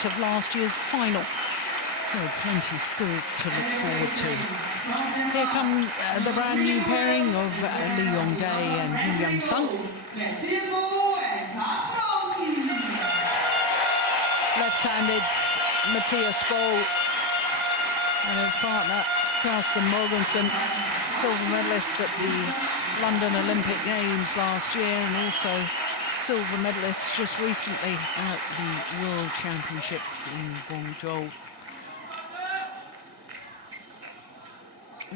out of last year's final. So plenty still to look forward to. Here come the brand new pairing of Yeon and Young. Left-handed Mathias M.Boe and his partner Carsten C.Mogensen, silver medalists at the London Olympic Games last year, and also silver medalists just recently at the World Championships in Guangzhou.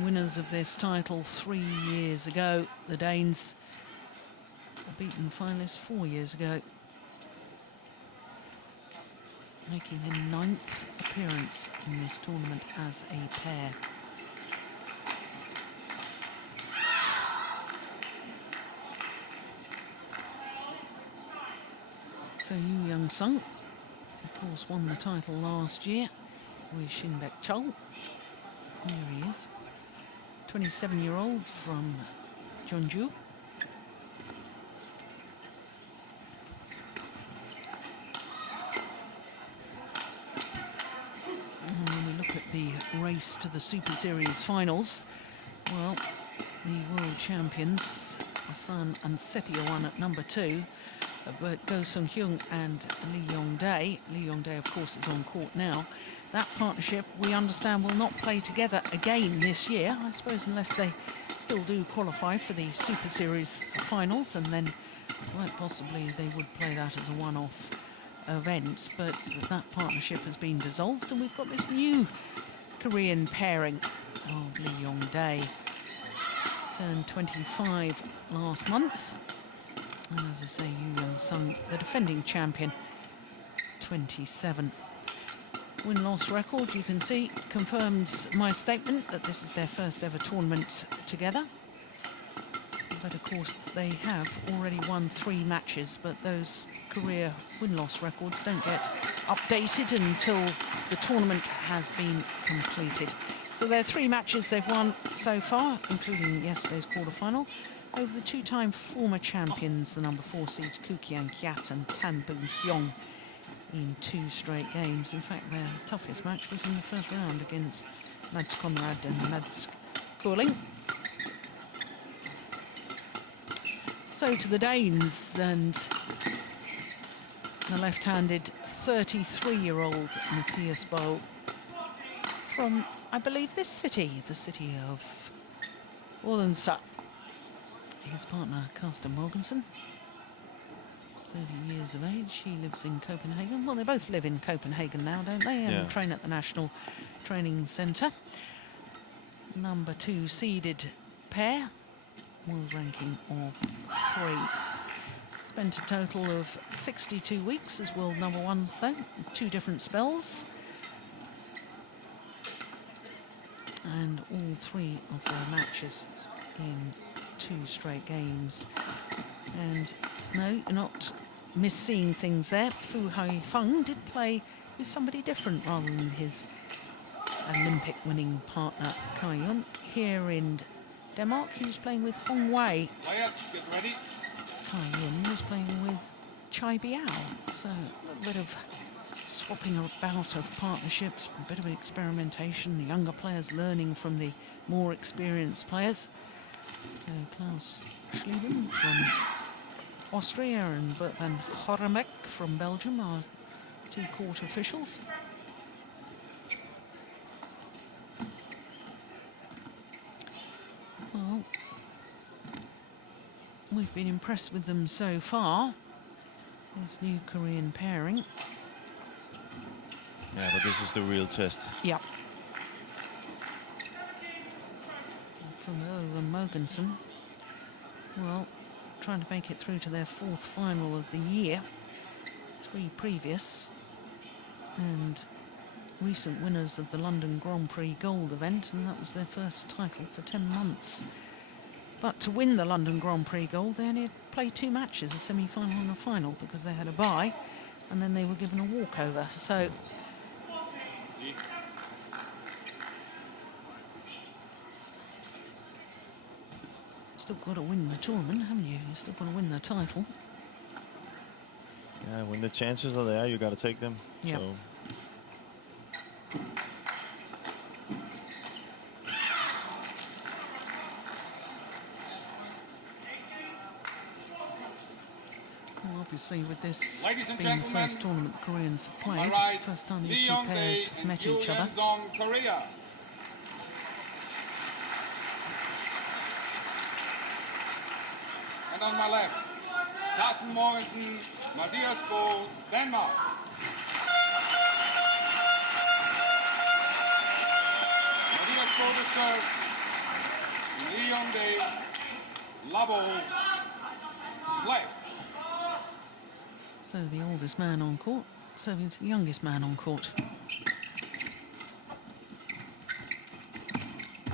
Winners of this title 3 years ago. The Danes were beaten finalists 4 years ago, making their 9th appearance in this tournament as a pair. So Young, of course, won the title last year with Shinbek Chul. Here he is, 27-year-old from Jeonju. And when we look at the race to the Super Series Finals, well, the world champions, Asan and Setio won at number 2. But Go Sung-hyun and Yeon. Yeon, of course, is on court now. That partnership, we understand, will not play together again this year, I suppose, unless they still do qualify for the Super Series Finals, and then quite possibly they would play that as a one-off event. But that partnership has been dissolved, and we've got this new Korean pairing of Yeon. Turned 25 last month. And as I say, Young, the defending champion, 27. Win-loss record, you can see, confirms my statement that this is their first ever tournament together. But of course, they have already won 3 matches, but those career win-loss records don't get updated until the tournament has been completed. So there are 3 matches they've won so far, including yesterday's quarterfinal, over the 2-time former champions, the number 4 seeds Koo Kyang-hyat and Tan Boon-hyung, in 2 straight games. In fact, their toughest match was in the first round against Mads Conrad and Mads Koling. So to the Danes, and the left-handed 33-year-old Mathias M.Boe from, I believe, this city, the city of Odense. His partner, Carsten C.Mogensen, 30 years of age. He lives in Copenhagen. Well, they both live in Copenhagen now, don't they? And train at the National Training Centre. Number 2 seeded pair, world ranking of 3. Spent a total of 62 weeks as world number 1s, though, 2 different spells. And all 3 of their matches in 2 straight games. And no, you're not misseeing things there. Fu Hai-feng did play with somebody different rather than his Olympic winning partner Yeon. Here in Denmark, he was playing with Hong Wei. Mathias, get ready. Yeon was playing with Chai Biao. So a little bit of swapping about of partnerships, a bit of experimentation, the younger players learning from the more experienced players. So Klaus Schlieben from Austria and Bert van Horemek from Belgium are 2 court officials. Well, we've been impressed with them so far. This new Korean pairing. Yeah, but this is the real test. Yep. From Mogensen, well, trying to make it through to their 4th final of the year. 3 previous, and recent winners of the London Grand Prix Gold event, and that was their first title for 10 months. But to win the London Grand Prix Gold, they only had to play 2 matches, a semi-final and a final, because they had a bye, and then they were given a walkover. So still got to win the tournament, haven't you? You still got to win the title. Yeah, when the chances are there, you got to take them. Yep. So Well, obviously, with this being the first tournament the Koreans have played, first time these two pairs have met each other. Korea. And on my left, C.Mogensen, Mathias, M.Boe, Denmark. Mathias M.Boe to serve. Yeon, play. So the oldest man on court serving to the youngest man on court.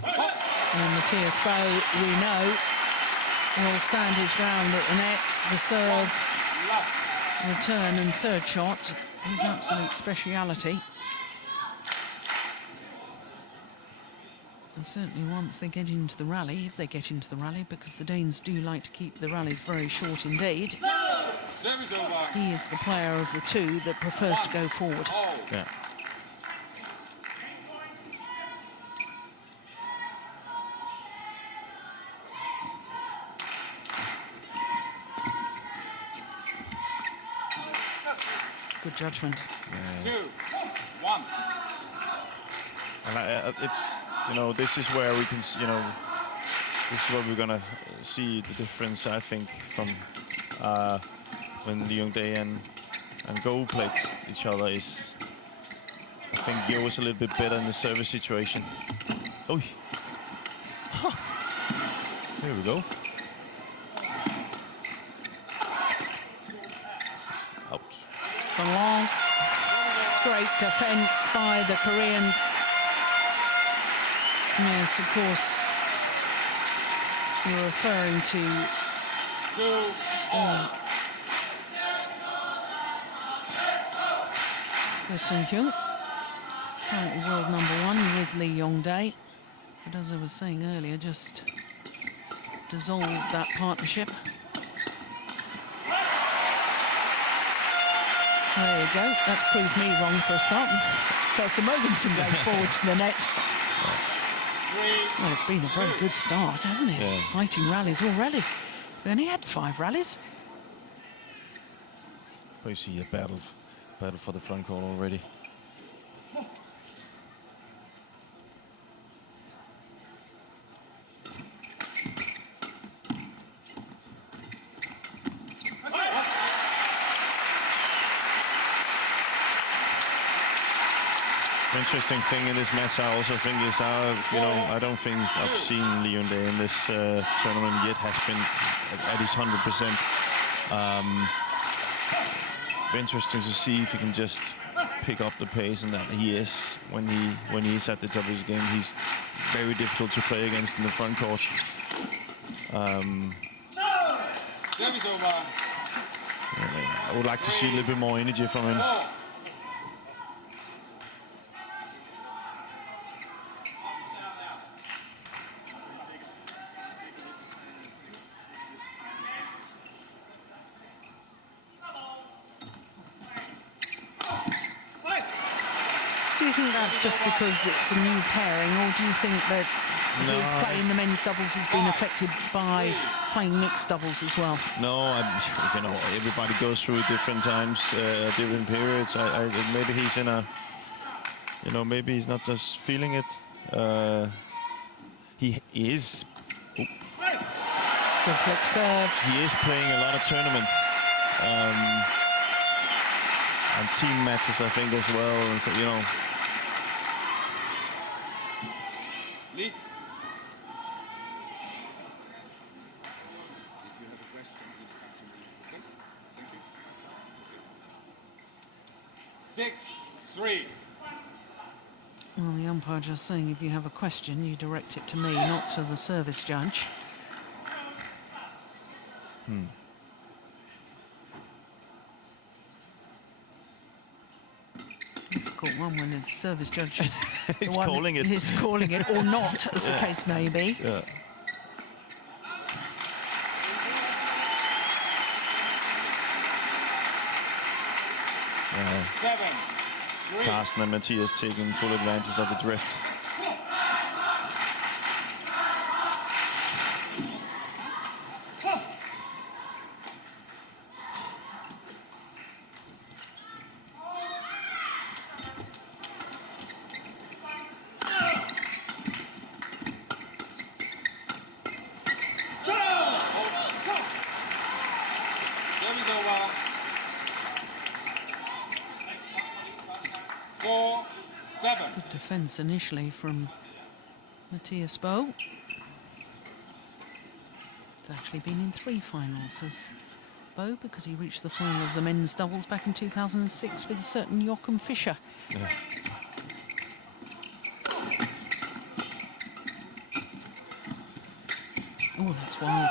And Mathias M.Boe, we know, will stand his ground at the net. The serve, return and third shot, his absolute speciality. And certainly once they get into the rally, if they get into the rally, because the Danes do like to keep the rallies very short indeed, he is the player of the two that prefers to go forward. Yeah. Good judgment. Yeah. 2-1. And it's, you know, this is where we can, you know, this is where we're gonna see the difference, I think, from when Young and Go played each other. Is, I think Yo was a little bit better in the service situation. Oh, huh. Here we go. Out. For long, great defense by the Koreans. Yes, of course, you're referring to Seong, currently world #1 with Lee Yong-dae. But as I was saying earlier, just dissolved that partnership. There you go. That's proved me wrong for a start. Carsten Mogensen going forward to the net. Well, it's been a very good start, hasn't it? Yeah. Exciting rallies already. We only had 5 rallies. But you see a battle for the front court already. Interesting thing in this match, I also think, is you know, I don't think I've seen Yeon in this tournament yet has been at his 100%. Interesting to see if he can just pick up the pace, and that he is when he is at the top of his game. He's very difficult to play against in the front court. I would like to see a little bit more energy from him. Do you think that's just because it's a new pairing, or do you think that his play in the men's doubles has been affected by playing mixed doubles as well? No, you know, everybody goes through different times, different periods. Maybe he's in a, you know, maybe he's not just feeling it. He is. Good flip serve. He is playing a lot of tournaments. And team matches, I think, as well. And so, you know. Lee. If you have a question, please come to me. Okay? Thank you. 6-3. Well, the umpire just saying if you have a question, you direct it to me, not to the service judge. Difficult one when the service judge is He's calling it. He's calling it or not, as the case may be. Yeah. Yeah. 7-3. Carsten and Mathias taking full advantage of the drift. Service over. 4-7. Good defence initially from Mathias M.Boe. He's actually been in 3 finals as M.Boe because he reached the final of the men's doubles back in 2006 with a certain Jochen Fischer. Yeah. Oh, that's wild.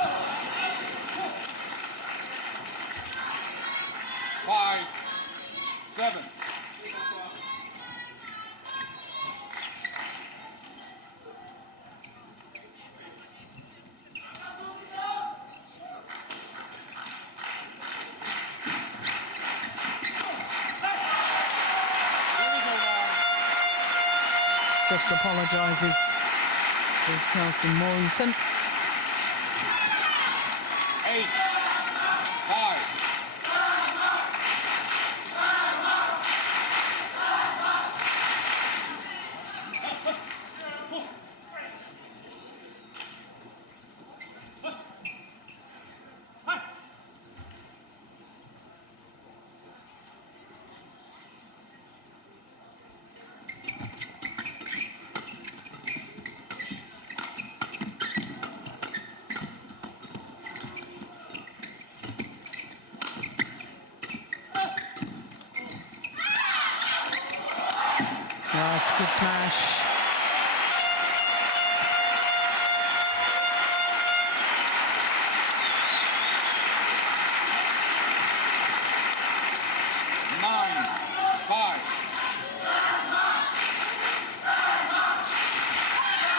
5-7. Just apologises. There's C.Mogensen. 8-5. Nice, good smash.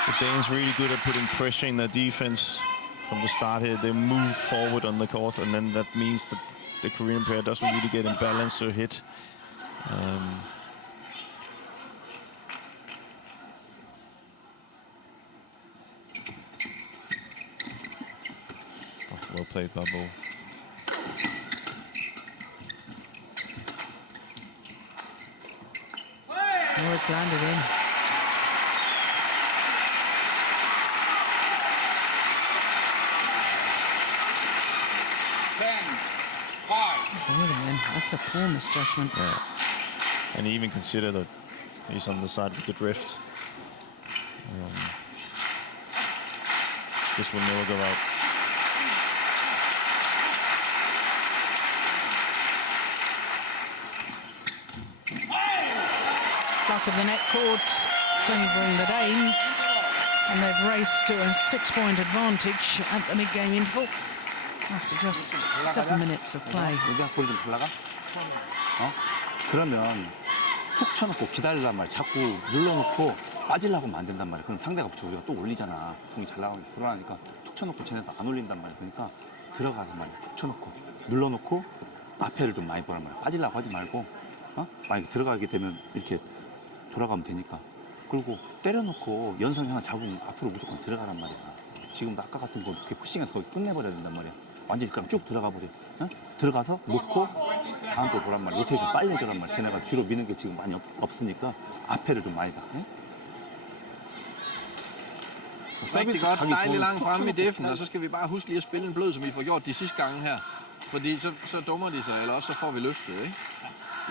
The Danes really good at putting pressure in their defense from the start here. They move forward on the court, and then that means that the Korean player doesn't really get in balance or hit. Well played by M.Boe. Oh, it's landed in. Really, that's a poor misjudgment. Yeah. And even consider that he's on the side with the drift. This will never go out. Back of the net court favouring the Danes, and they've raced to a 6-point advantage at the mid-game interval after just 7 minutes of play. 여기 볼이 좀 올라가? 그러면 툭 쳐놓고 기다리란 말이야. 자꾸 눌러놓고 빠지려고 하면 안 된단 말이야. 그럼 상대가 우리가 또 올리잖아. 공이 잘 나가고 불안하니까 툭 쳐놓고 쟤네도 안 올린단 말이야. 그러니까 들어가란 말이야. 툭 쳐놓고 눌러놓고 앞에를 좀 많이 보란 말이야. 빠지려고 하지 말고 만약에 들어가게 되면 이렇게 돌아가면 되니까. 그리고 때려놓고 연상이 하나 잡으면 앞으로 무조건 들어가란 말이야. 지금도 아까 같은 거 이렇게 푸싱해서 거기 끝내버려야 된단 말이야. 완전히 그냥 쭉 들어가 버려. 들어가서 놓고 다음 거 보란 말이야. 로테이션 빨리 해줘란 말이야. 쟤네가 뒤로 미는 게 지금 많이 없으니까 앞에를 좀 많이 가. Rigtig godt, dejligt langt fremme i defen, og så skal vi bare huske lige at spille en blød, som vi får gjort de sidste gange her. Fordi så dummer de sig, eller også så får vi løftet, ikke?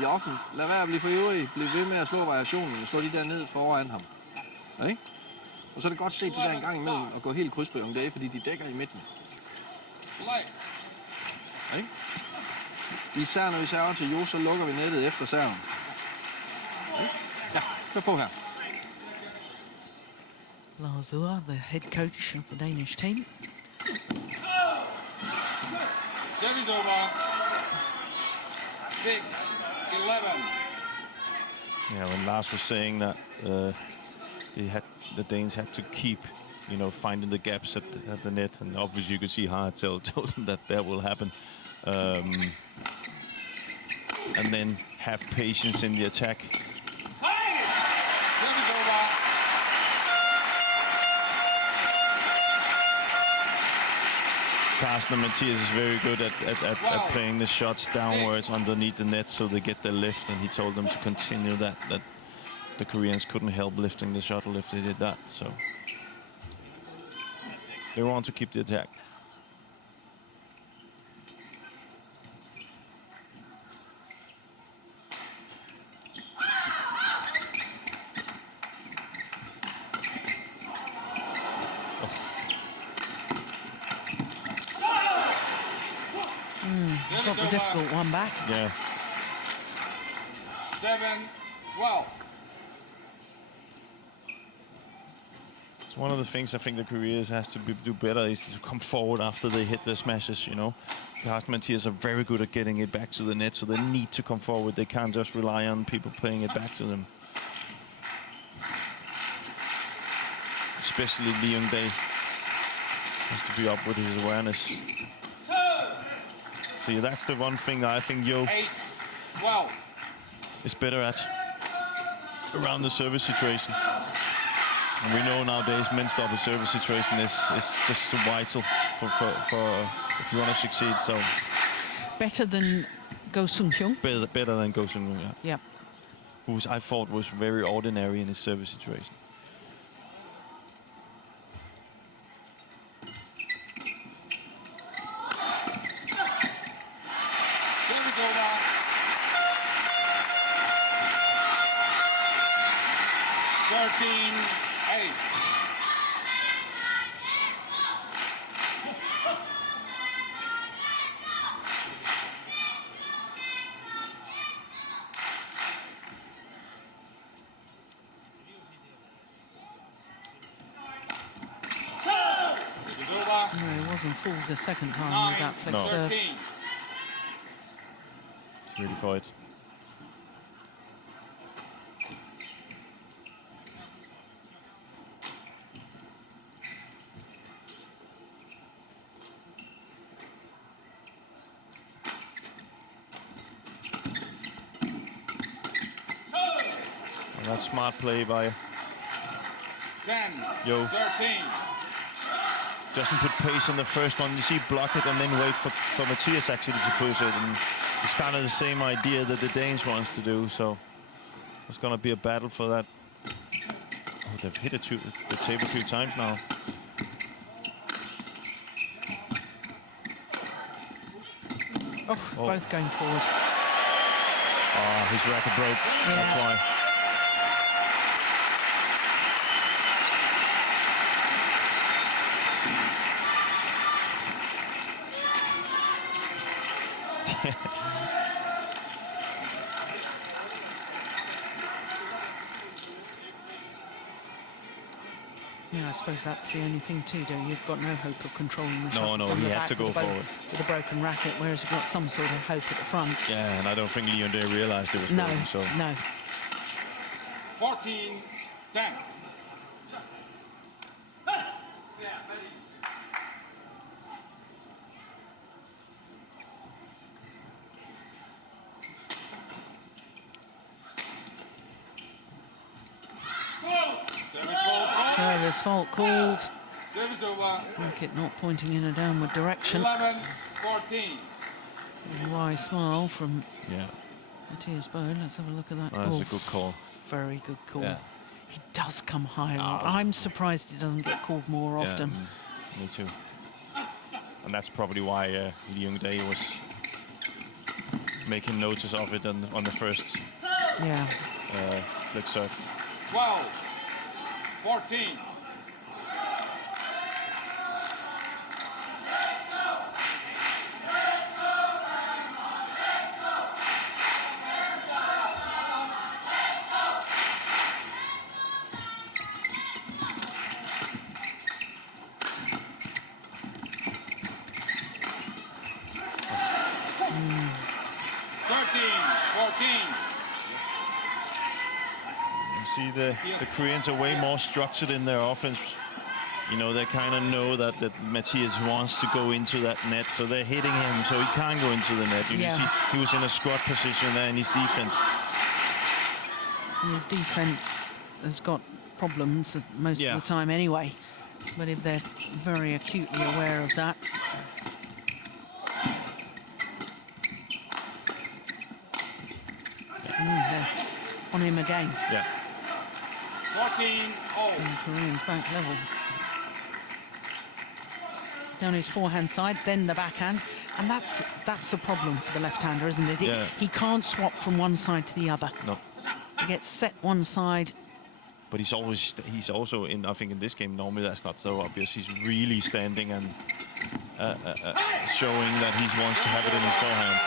I offen, lad være at blive for ivrig, bliv ved med at slå variationen, slå de der ned foran ham. Ikke? Og så er det godt set det der en gang imellem at gå helt kryds på Yong, fordi de dækker i midten. Ikke? Især når vi server til Jo, så lukker vi nettet efter serven. Ikke? Ja, kør på her. Lars Ure, the head coach of the Danish team. Service over. 6-11. Yeah, when Lars was saying that the Danes had to keep, finding the gaps at the net, and obviously you could see Hartel told him that will happen, and then have patience in the attack. Carsten and Mathias is very good at playing the shots downwards underneath the net so they get their lift, and he told them to continue that the Koreans couldn't help lifting the shuttle if they did that, so they want to keep the attack. Got the difficult one back. Yeah. 7-12. It's one of the things I think the Koreans has to do better is to come forward after they hit their smashes, you know. Carsten and Mathias are very good at getting it back to the net, so they need to come forward. They can't just rely on people playing it back to them. Especially Yeon has to be up with his awareness. See, that's the one thing that I think Yo 8-12. is better at around the service situation. And we know nowadays men's double service situation is just vital for if you want to succeed. So Better than Go Sung-kyung. better than Go Sung-kyung, yeah. Yeah. Who I thought was very ordinary in his service situation. Service over. 13-8. Service over. No, he wasn't fooled the second time with that flick serve. 9-13. Really for it. And that's smart play by 10, Yo. 13. Doesn't put pace in the first one. You see, block it and then wait for Mathias actually to push it. And it's kind of the same idea that the Danes wants to do. So there's going to be a battle for that. Oh, they've hit the table a few times now. Oh, both going forward. Oh, his racket broke. Yeah. That's why. Yeah, I suppose that's the only thing to do. You've got no hope of controlling the shot. No, from he the had back to go with a forward. with a broken racket, whereas you've got some sort of hope at the front. Yeah, and I don't think Yeon realized it was No, broken. So no. 14-10. Service fault. Service fault called. Service over. Racket not pointing in a downward direction. 11-14. A wry smile from yeah, Mathias Boe. Let's have a look at that. that's Oh, a good call. very good call. Yeah. He does come higher up. I'm surprised he doesn't get called more often. Me too. And that's probably why Yeon was making notice of it on the first Yeah. flick serve. 12-14. See, the Koreans are way more structured in their offense. You know, they kind of know that Mathias wants to go into that net, so they're hitting him so he can't go into the net. You see, he was in a squat position there in his defense. And his defense has got problems most of the time anyway. But if they're very acutely aware of that, on him again. Yeah. 14-0. And Korean's back level. Down his forehand side, then the backhand. And that's the problem for the left-hander, isn't it? Yeah. He can't swap from one side to the other. No. He gets set one side. But he's also in, I think in this game, normally that's not so obvious. He's really standing and showing that he wants to have it in his forehand.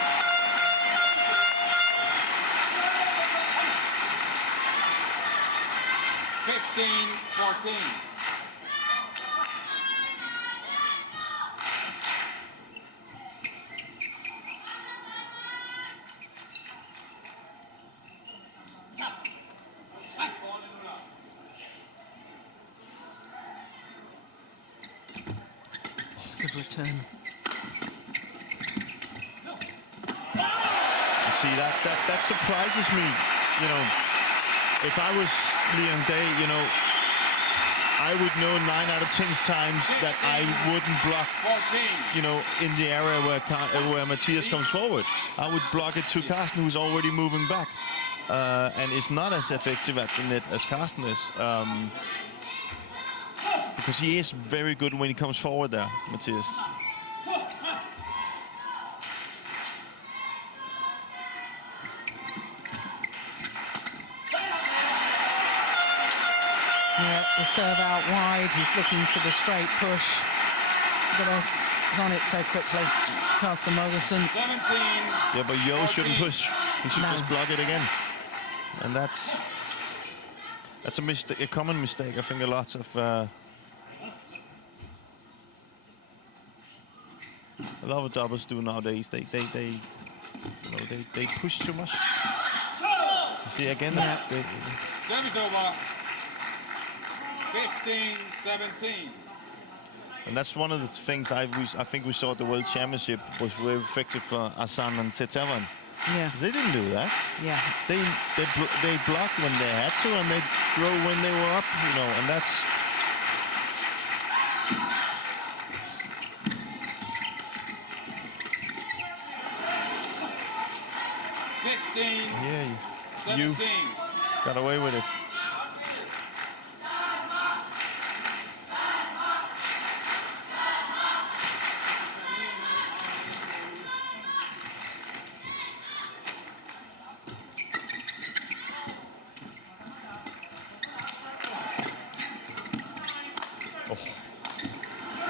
$15-14. It's a good return. See, that surprises me. You know, if I was Leon Day, you know, I would know 9 out of 10 times that I wouldn't block, 14. you know, in the area where Mathias comes forward. I would block it to Carsten, who's already moving back, and is not as effective at the net as Carsten is, because he is very good when he comes forward there, Mathias. Yeah, the serve out wide. He's looking for the straight push. Look at this. He's on it so quickly. C.Mogensen. 17. Yeah, but Yo shouldn't push. He should No. just block it again. And that's a mistake, a common mistake. I think a lot of doubles do nowadays. They push too much. You see again. Yeah. Service over. 15-17. And that's one of the things I think we saw at the World Championship was very effective for Asan and Setevan. Yeah, They didn't do that. yeah. They blocked when they had to, and they throw when they were up, you know, and that's. Yeah, 17. you got away with it.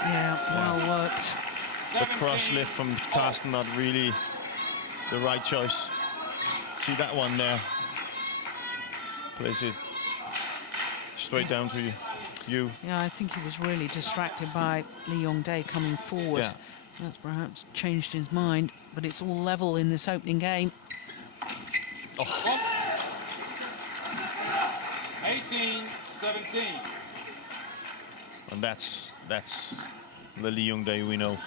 Yeah, well worked. The cross lift from Carsten, not really the right choice. See that one there? Plays it straight down to you. Yeah, I think he was really distracted by Lee Yong-dae coming forward. Yeah. That's perhaps changed his mind, but it's all level in this opening game. 18-17. And that's the Lee Yong-dae we know.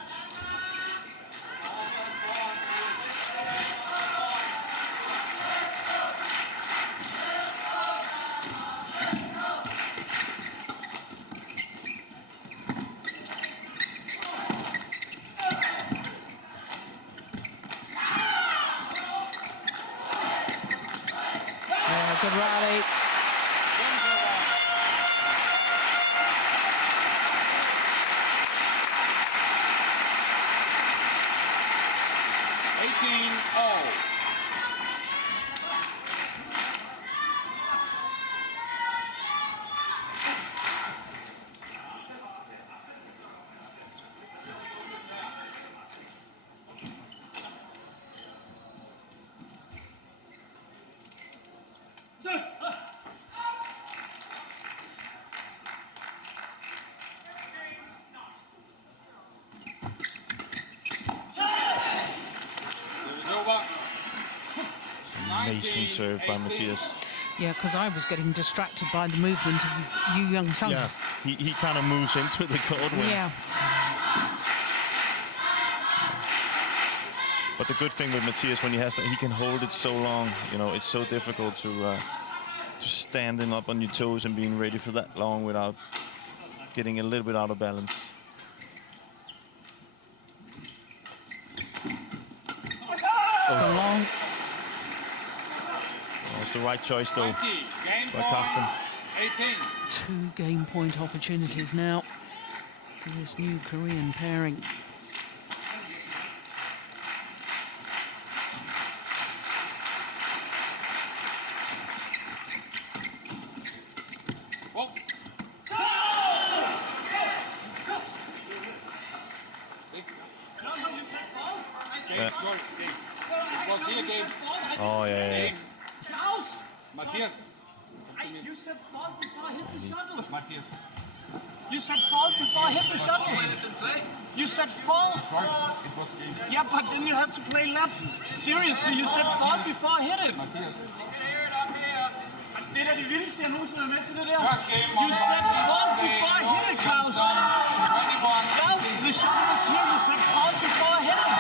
Yeah, good rally. Amazing serve by Mathias. Yeah, because I was getting distracted by the movement of Young-sung. Yeah, he kind of moves into the court when. Yeah. But the good thing with Mathias, when he can hold it so long. You know, it's so difficult to standing up on your toes and being ready for that long without getting a little bit out of balance. Long. Also the right choice, though, 20. Game by Carsten. points. 18. 2 game point opportunities now for this new Korean pairing. Well. Yeah. Sorry, game. It was here game. Oh, yeah. Game. Mathias. You said fault before I hit the shuttle. Mathias. You said fault before I hit the shuttle. You said fault. Sorry, it was game. Yeah, but then you have to play left. Seriously, you said fault before I hit it. Mathias. Det er det vildeste, jeg nogensinde har med til det der. First game You said fault before I hit it, Klaus. 21. Klaus, the shuttle was here. You said fault before I hit it.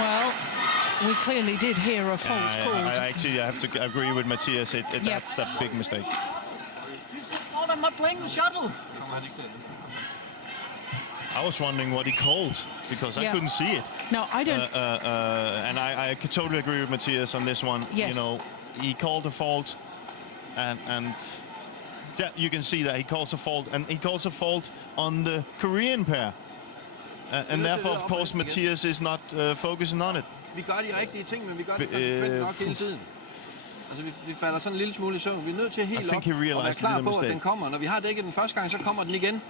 Well, we clearly did hear a fault called. I have to agree with Mathias. That's the big mistake. You said fault. I'm not playing the shuttle. I was wondering what he called because I Yeah. couldn't see it. No, I don't. And I could totally agree with Mathias on this one. Yes. You know, he called a fault, and yeah, you can see that he calls a fault, and he calls a fault on the Korean pair, and therefore, of course, Mathias is not focusing on it. Vi gør de rigtige ting, men vi gør det konsekvent nok hele tiden. Altså, vi falder sådan en lille smule i søvn. Vi er nødt til helt op og være klar på, at den kommer. Når vi har dækket den første gang, så kommer den igen.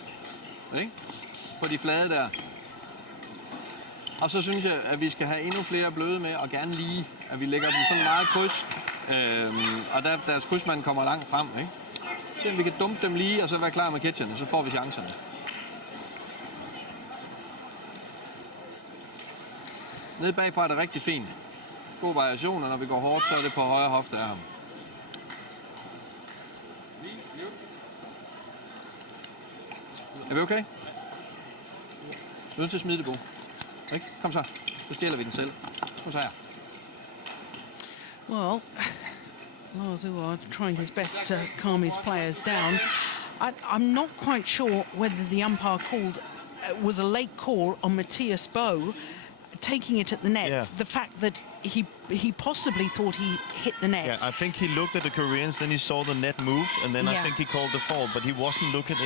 Ikke? På de flade der. Og så synes jeg, at vi skal have endnu flere bløde med, og gerne lige, at vi lægger dem sådan meget kryds. Og der deres krydsmand kommer langt frem, ikke? Så vi kan dumpe dem lige, og så være klar med catcherne, så får vi chancerne. Nede bagfra er det rigtig fint. God variation, og når vi går hårdt, så er det på højre hofte af ham. Er vi okay? Du er nødt til at smide det, Bo. Ikke? Kom så. Så stjæler vi den selv. Kom så her. Well, Lazu trying his best to calm his players down. I'm not quite sure whether the umpire called was a late call on Mathias M.Boe taking it at the net. Yeah. The fact that he possibly thought he hit the net. Yeah, I think he looked at the Koreans, then he saw the net move, and then I think he called the fault, but he wasn't looking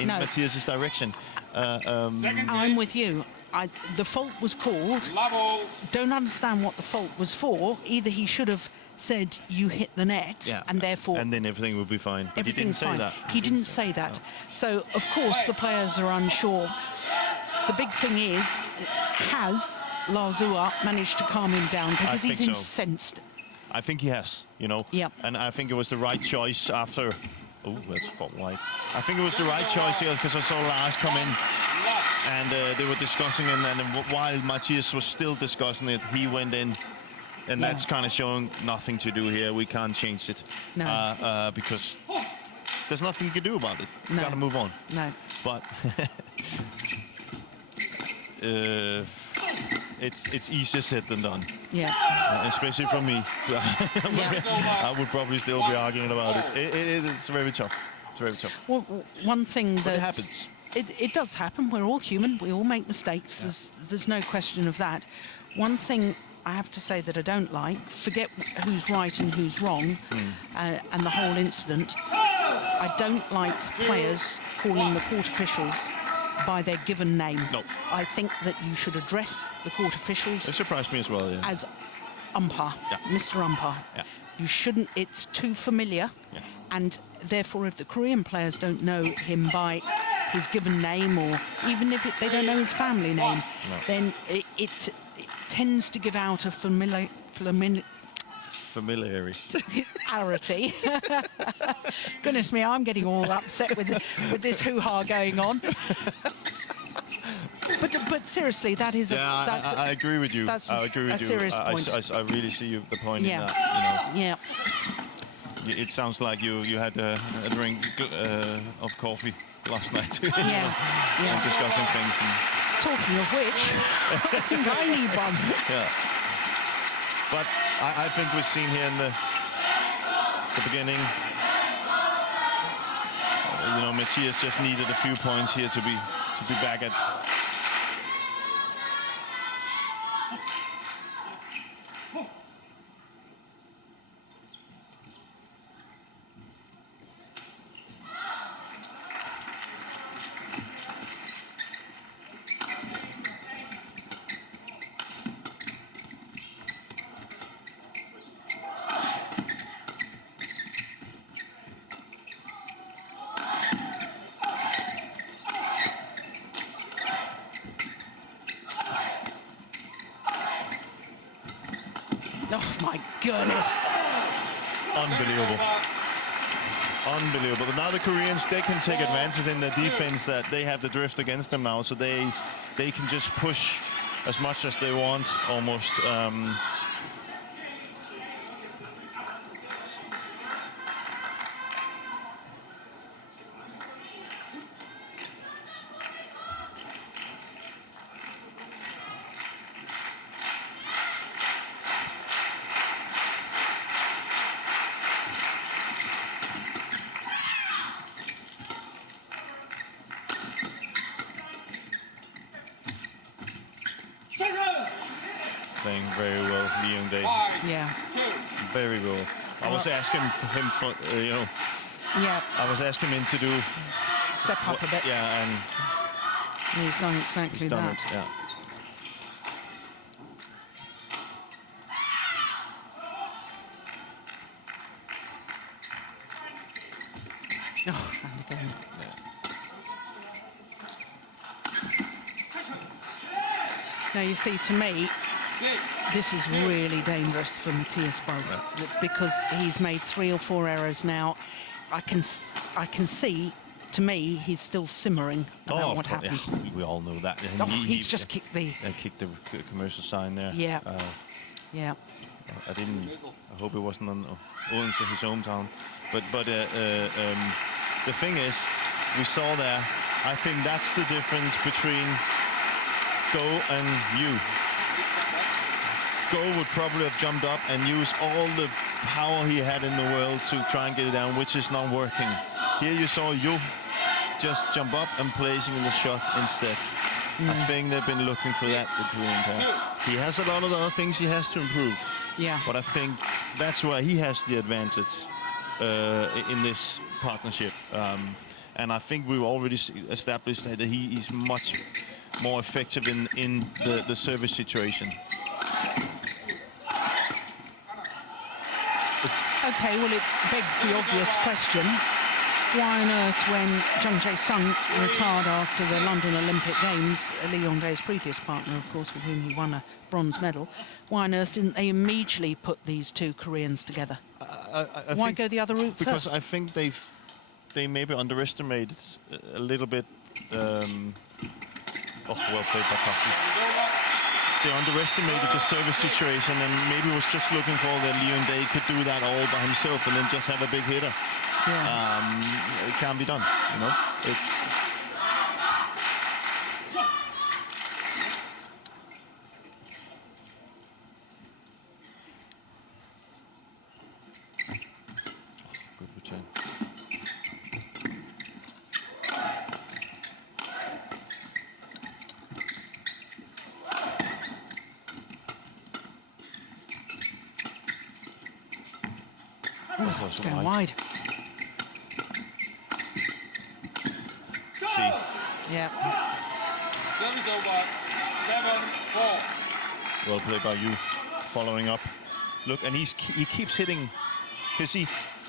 in No. Mathias' direction. I'm with you. The fault was called. Don't understand what the fault was for. Either he should have said you hit the net, and therefore and then everything will be fine. But he didn't everything's say fine. that. He didn't say that. So of course the players are unsure. The big thing is, has Lazu managed to calm him down because he's incensed? I think he has, you know. Yeah. And I think it was the right choice after. Oh, that's fault wide. I think it was the right choice here because I saw Lars come in, and they were discussing it, and while Mathias was still discussing it, he went in. And that's kind of showing nothing to do here. We can't change it. No. Because there's nothing you can do about it. You No. got to move on. No. But it's easier said than done. Yeah. Especially for me. I would probably still be arguing about it. It's very tough. It's very tough. Well, one thing that it happens. It does happen. We're all human. We all make mistakes. There's no question of that. One thing I have to say that I don't like, forget who's right and who's wrong, and the whole incident. I don't like players calling the court officials by their given name. No. I think that you should address the court officials It surprised me as well, yeah. as umpire, Yeah. Mr. Umpire. Yeah. You shouldn't, it's too familiar. Yeah. And therefore, if the Korean players don't know him by his given name, or even if they don't know his family name, then it tends to give out a familiarity. Goodness me, I'm getting all upset with this hoo-ha going on. But seriously, that is I agree with you. That's I agree with you. serious point. I really see the point in that. Yeah. It sounds like you had a drink of coffee last night. Yeah. And discussing things. Talking of which, I think I need one. Yeah. But I think we've seen here in the beginning, Mathias just needed a few points here to be back at. goodness. Unbelievable. Unbelievable. But now the Koreans, they can take advantage in their defense that they have the drift against them now, so they can just push as much as they want, almost. Playing very well, Yeon. Yeah. Very well. I was asking him for, Yeah. I was asking him to do Step up a bit. Yeah, and He's done exactly he's done that. it. Yeah. Oh, and again. Now, you see, to me, this is really dangerous for Mathias BWF because he's made 3 or 4 errors now. I can see, to me, he's still simmering about what happened. Yeah, we all know that. Oh, he's just kicked the... kicked the commercial sign there. Yeah. Yeah. I hope it wasn't on Odense, his hometown. But the thing is, we saw there, I think that's the difference between Go and you. Go would probably have jumped up and used all the power he had in the world to try and get it down, which is not working. Here you saw you just jump up and placing in the shot instead. I think they've been looking for that, the Korean pair. He has a lot of other things he has to improve. Yeah. But I think that's where he has the advantage in this partnership. And I think we've already established that he is much more effective in the service situation. Okay, well, it begs the obvious question. Why on earth, when Jung Jae-sung retired after the London Olympic Games, Lee Yong-dae's previous partner, of course, with whom he won a bronze medal, why on earth didn't they immediately put these 2 Koreans together? Why go the other route because first? I think they maybe underestimated a little bit. Well played by Carsten. They underestimated the service situation and maybe was just looking for that Yeon could do that all by himself and then just have a big hitter. Yeah. It can't be done, you know. It's good return. Oh, it's going wide. See. Yeah. Service over, 7-4. Well played by you, following up. Look, and he keeps hitting. You see,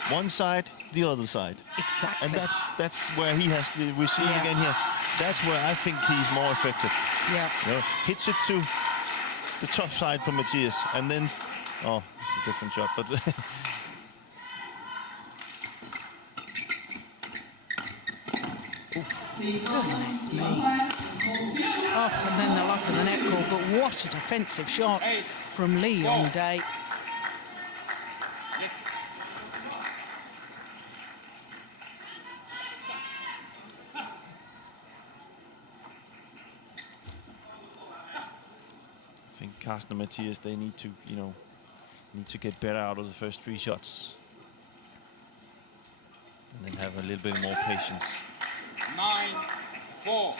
one side, the other side. Exactly. And that's where he has. We see it again here. That's where I think he's more effective. Yeah. You know, hits it to the tough side for Mathias, and then it's a different shot, but. Goodness me. Oh, and then the luck of the net call, but what a defensive shot from Lee Yong-dae. Yes. I think Carsten and Mathias, they need to, get better out of the first 3 shots. And then have a little bit more patience. 9-4.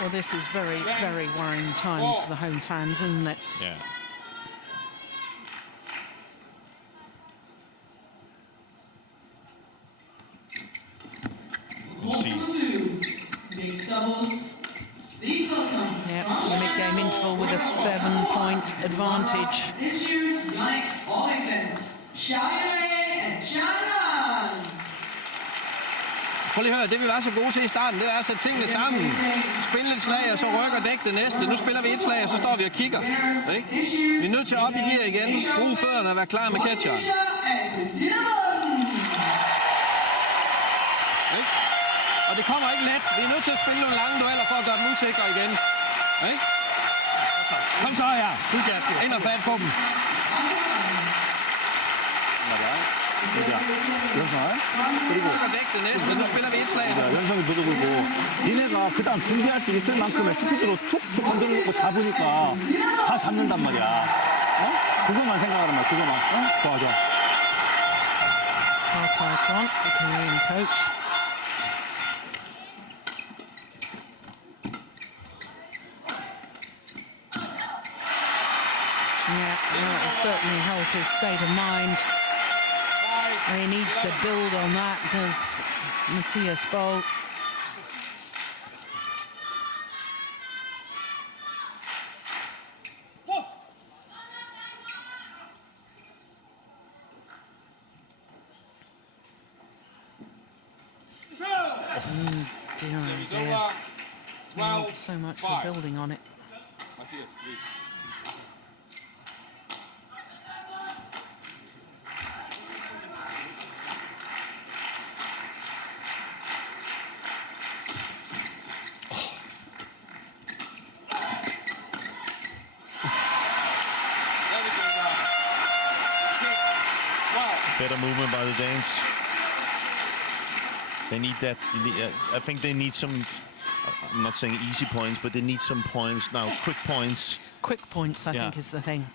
Well, this is very, very worrying times for the home fans, isn't it? Yeah. Yeah, 7-point advantage. This year's Yonex Open, Yeon and Yeon. Prøv lige at høre, det vi var så gode til i starten, det var at sætte tingene sammen. Spille et slag, og så rykker dæk det næste. Nu spiller vi et slag, og så står vi og kigger. Ikke? Vi er nødt til at op i gear igen. Brug fødderne og være klar med catcheren. Ikke? Og det kommer ikke let. Vi er nødt til at spille nogle lange dueller for at gøre dem usikre igen. Ikke? Kom så her. Ind og fat på dem. 그리고 dæk det næste. Nu spiller vi et slag. 연성이 부족이고 니네가 그다음 준비할 수 있을 만큼의 스피드로 툭툭 건드리고 잡으니까 다 잡는단 말이야. 어? 그것만 생각하란 말이야. 그것만. 어? 좋아, 좋아. Taekwondo, the Korean coach. Yeah, well, it will certainly help his state of mind. And he needs to build on that, does Mathias M.Boe. Dear, oh dear. Well, so much for building on it. Mathias, please. Better movement by the Danes. They need that. I think they need some. I'm not saying easy points, but they need some points now. Quick points. Quick points, I think, is the thing.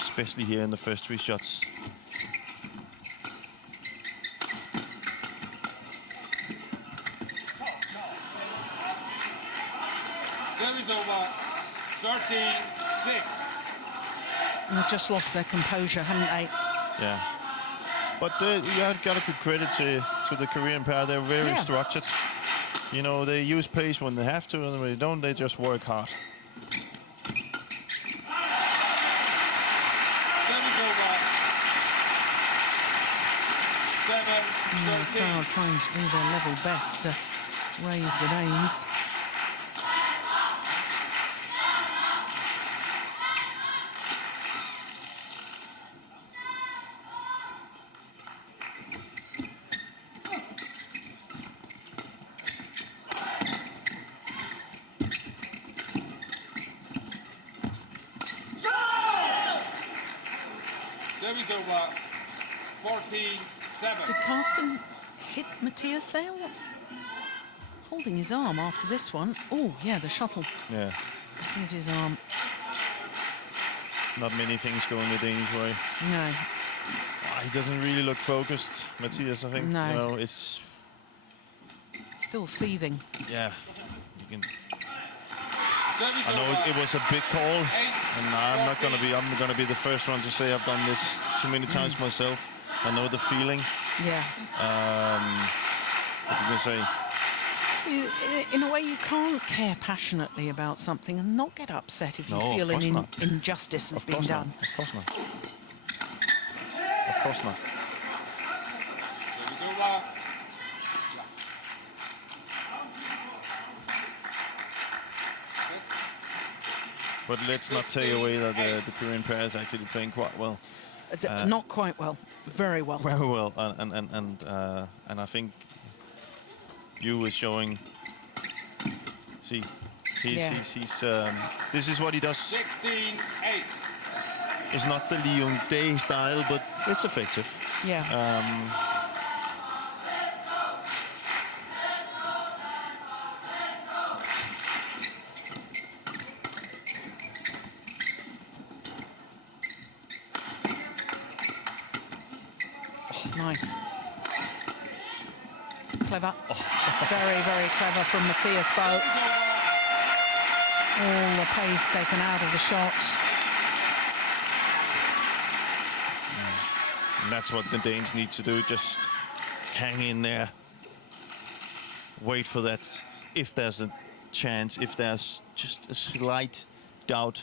Especially here in the first 3 shots. Service over. 13-6. And they've just lost their composure, haven't they? Yeah. But you have got to give credit to the Korean pair. They're very structured. You know, they use pace when they have to, and when they don't, they just work hard. Service over. 7-13. The crowd trying to do their level best to raise the Danes. Service over. 14-7. Did Carsten hit Mathias there? What? Holding his arm after this one. Oh, yeah, the shuttle. Yeah. Here's his arm. Not many things going the Danish way. No. He doesn't really look focused, Mathias, I think. No. You know, it's... Still seething. Yeah. You can... Service I know over. it was a big call, and I'm not gonna be. I'm gonna be the first one to say I've done this too many times myself. I know the feeling. Yeah. What you can say? In a way, you can't care passionately about something and not get upset if you No, feel of course an not. injustice has been done. Of course not. Of course not. Service over. But let's not take away that the Korean pair is actually playing quite well. Not quite well, very well. Very well, and I think Yu is showing. See, he's this is what he does. 16-8. It's not the Young Day style, but it's effective. Yeah. Nice. Clever. Very, very clever from Mathias M.Boe. All the pace taken out of the shot. And that's what the Danes need to do, just hang in there. Wait for that. If there's a chance, if there's just a slight doubt,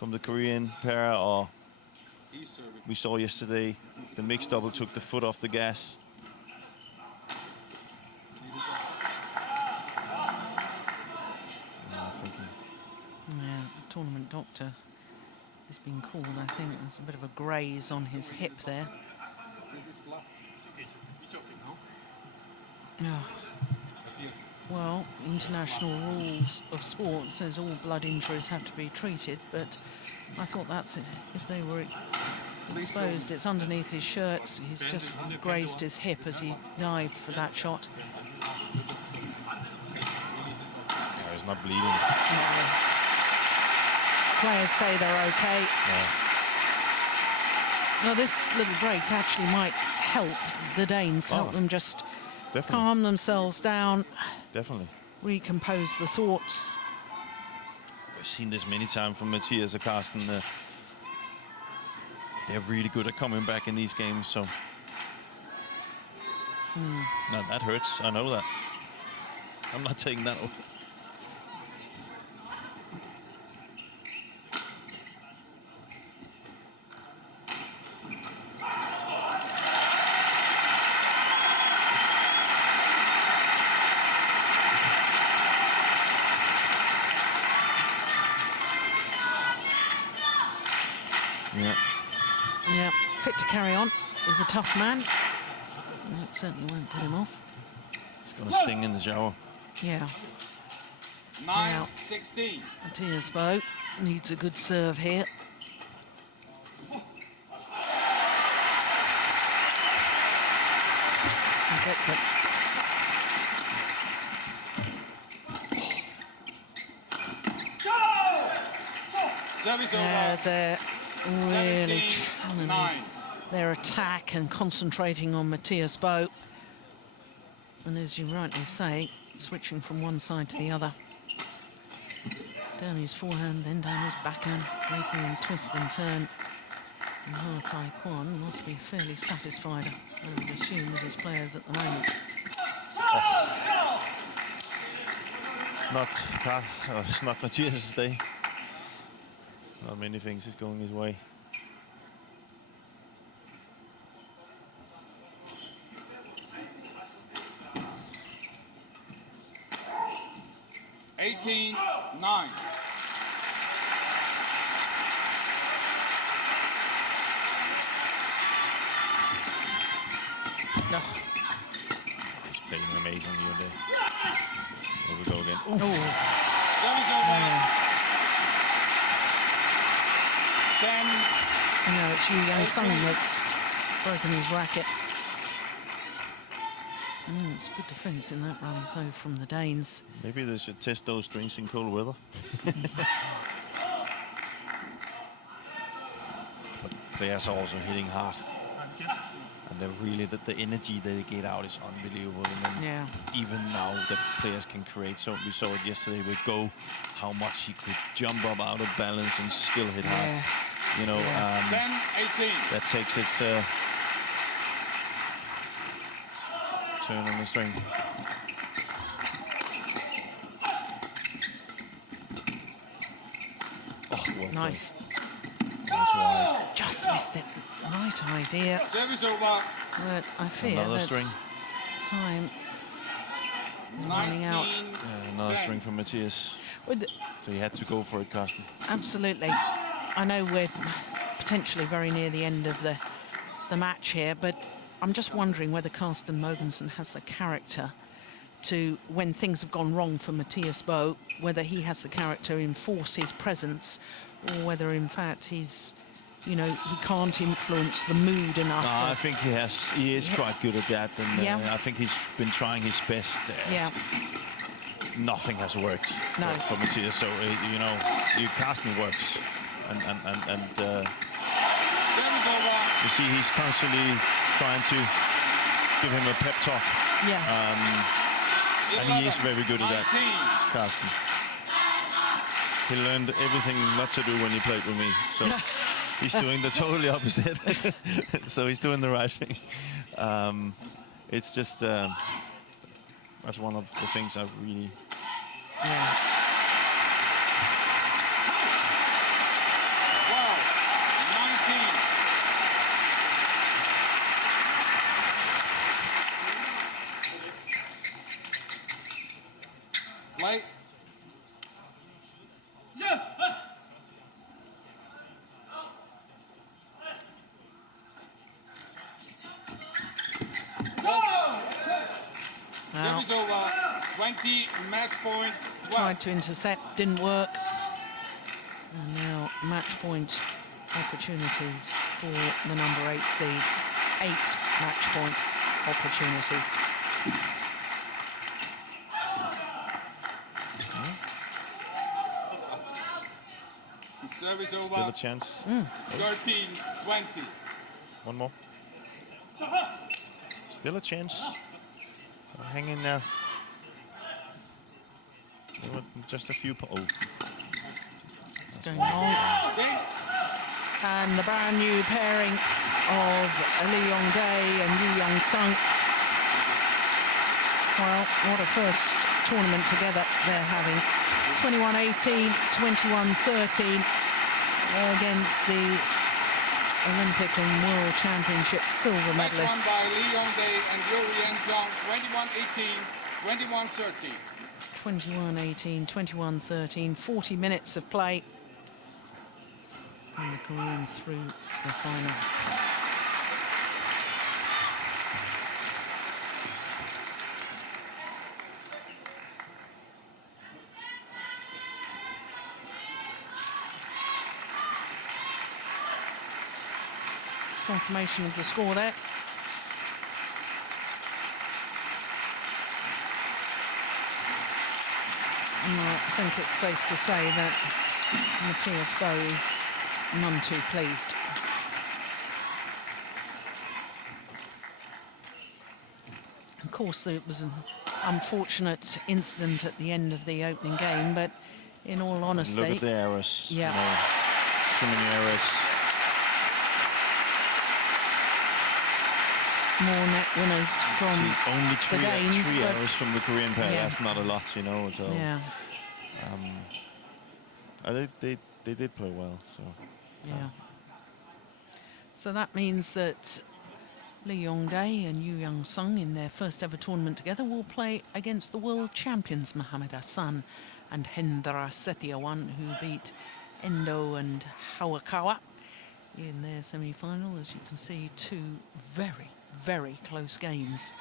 from the Korean pair, or we saw yesterday the mixed double took the foot off the gas. Yeah, the tournament doctor has been called. I think there's a bit of a graze on his hip there. Oh. Well, international rules of sport says all blood injuries have to be treated, but I thought that's it. If they were exposed, it's underneath his shirt. He's just grazed his hip as he dived for that shot. Yeah, he's not bleeding. No. Players say they're okay. Yeah. Well, this little break actually might help the Danes, help them just calm themselves down. Definitely. Recompose the thoughts. We've seen this many times from Mathias and Carsten. They're really good at coming back in these games, so. Now that hurts, I know that. I'm not taking that over. Yeah, fit to carry on. He's a tough man. That certainly won't put him off. He's got a sting in the shower. Yeah. 9-16. Mathias M.Boe needs a good serve here. He gets it. Service Yeah, over. they're really 17-9. channeling their attack and concentrating on Mathias M.Boe. And as you rightly say, switching from one side to the other. Down his forehand, then down his backhand, making him twist and turn. And Ha Tai Kwon must be fairly satisfied, I would assume, with his players at the moment. It's not Mathias' day. Not many things is going his way. $18-9. No. He's playing amazing here today. Here we go again. Oh. Service over. 10. No, it's Yeon that's broken his racket. It's good defence in that rally, though, from the Danes. Maybe they should test those strings in cold weather. But players are also hitting hard. And they're really, the energy they get out is unbelievable. And then even now, the players can create. So we saw it yesterday with Go, how much he could jump up out of balance and still hit hard. Yes. You know, 10-18. that takes its turn on the string. Oh, well Nice. Nice wide. Just missed it. Right idea. Service over. But I fear Another that string. time running out. Another string from Mathias. So he had to go for it, Carsten. Absolutely. I know we're potentially very near the end of the match here, but I'm just wondering whether Mogensen has the character to, when things have gone wrong for Mathias M.Boe, whether he has the character to enforce his presence, or whether in fact he's, you know, he can't influence the mood enough. No, I think he has. He is quite good at that, and I think he's been trying his best. Nothing has worked for Mathias. So you know, Carsten works, and you see he's constantly trying to give him a pep talk. And he is very good at that, Carsten. He learned everything not to do when he played with me. So he's doing the totally opposite. So he's doing the right thing. It's just that's one of the things I've really. 20, match point 12. Tried to intercept, didn't work. And now match point opportunities for the number 8 seeds. 8 match point opportunities. Service over. Still a chance. 13-20. One more. Still a chance. Hang in there. Just a few. Oh. It's going long. And the brand new pairing of Yeon and Young. Well, what a first tournament together they're having. 21-18, 21-13 against the Olympic and World Championship silver Match won medalists. by Yeon and 21-18, 21-13. 21-18, 40 minutes of play. And the Koreans through to the final. Confirmation of the score there. I think it's safe to say that Mathias M.Boe is none too pleased. Of course, it was an unfortunate incident at the end of the opening game, but in all honesty... Look at the errors. Yeah. You know, too many errors. More net winners from only the Danes, three but errors from the Korean pair. Yeah. That's not a lot, you know. So yeah, they did play well. So yeah. So that means that Yeon and Young in their first ever tournament together will play against the world champions Mohamed Hassan and Hendra Setiawan, who beat Endo and Hawakawa in their semi-final. As you can see, two very, very close games.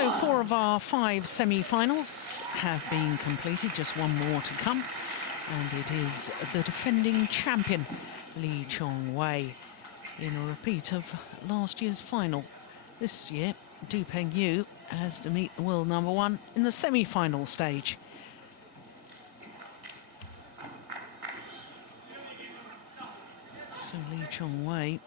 So 4 of our 5 semi-finals have been completed, just one more to come. And it is the defending champion, Lee Chong-wei, in a repeat of last year's final. This year, Du Peng-yu has to meet the world #1 in the semi-final stage. So Lee Chong-wei